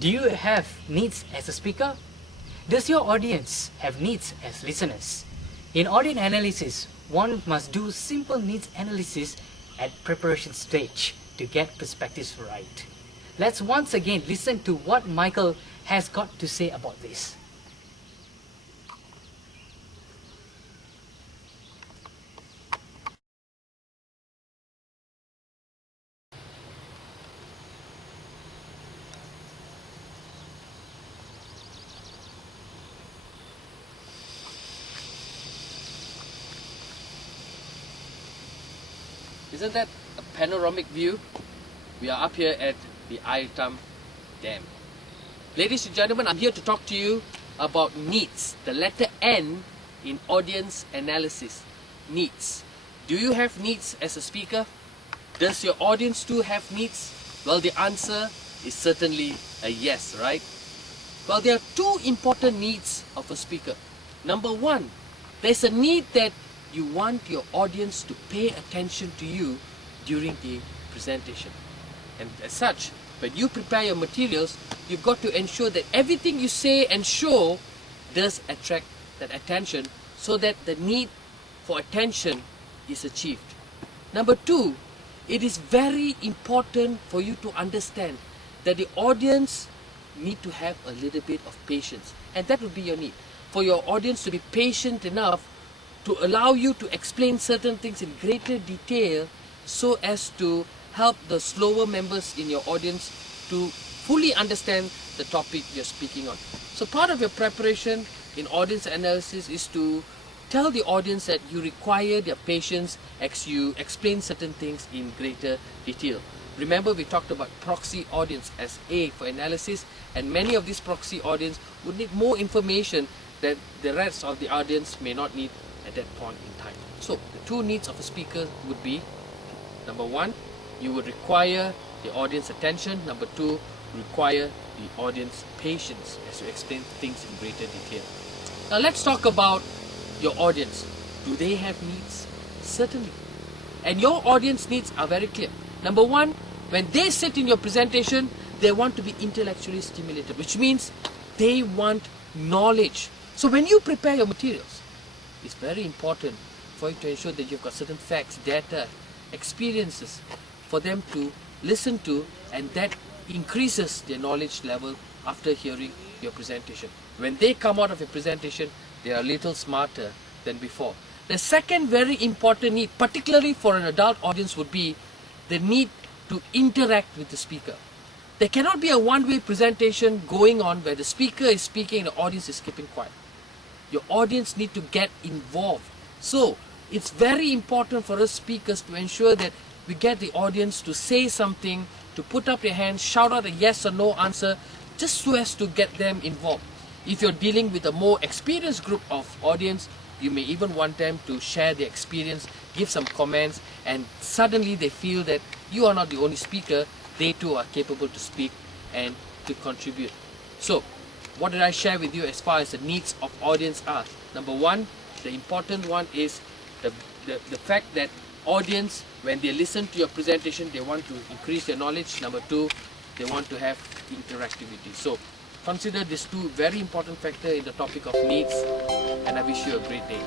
Do you have needs as a speaker? Does your audience have needs as listeners? In audience analysis, one must do simple needs analysis at preparation stage to get perspectives right. Let's once again listen to what Michael has got to say about this. Isn't that a panoramic view? We are up here at the Air Tam Dam. Ladies and gentlemen, I'm here to talk to you about needs. The letter N in audience analysis. Needs. Do you have needs as a speaker? Does your audience too have needs? Well, the answer is certainly a yes, right? Well, there are two important needs of a speaker. Number one, there's a need that you want your audience to pay attention to you during the presentation. And as such, when you prepare your materials, you've got to ensure that everything you say and show does attract that attention so that the need for attention is achieved. Number two, it is very important for you to understand that the audience need to have a little bit of patience. And that would be your need. For your audience to be patient enough to allow you to explain certain things in greater detail so as to help the slower members in your audience to fully understand the topic you're speaking on. So part of your preparation in audience analysis is to tell the audience that you require their patience as you explain certain things in greater detail. Remember, we talked about proxy audience as A for analysis, and many of these proxy audience would need more information that the rest of the audience may not need at that point in time. So the two needs of a speaker would be, number one, you would require the audience attention. Number two, require the audience patience as you explain things in greater detail. Now let's talk about your audience. Do they have needs? Certainly. And your audience needs are very clear. Number one, when they sit in your presentation, they want to be intellectually stimulated, which means they want knowledge. So when you prepare your materials, it's very important for you to ensure that you've got certain facts, data, experiences for them to listen to, and that increases their knowledge level after hearing your presentation. When they come out of your presentation, they are a little smarter than before. The second very important need, particularly for an adult audience, would be the need to interact with the speaker. There cannot be a one-way presentation going on where the speaker is speaking and the audience is keeping quiet. Your audience need to get involved. So it's very important for us speakers to ensure that we get the audience to say something, to put up their hands, shout out a yes or no answer, just so as to get them involved. If you're dealing with a more experienced group of audience, you may even want them to share their experience, give some comments, and suddenly they feel that you are not the only speaker, they too are capable to speak and to contribute. So, what did I share with you as far as the needs of audience are? Number one, the important one is the fact that audience, when they listen to your presentation, they want to increase their knowledge. Number two, they want to have interactivity. So consider these two very important factors in the topic of needs, and I wish you a great day.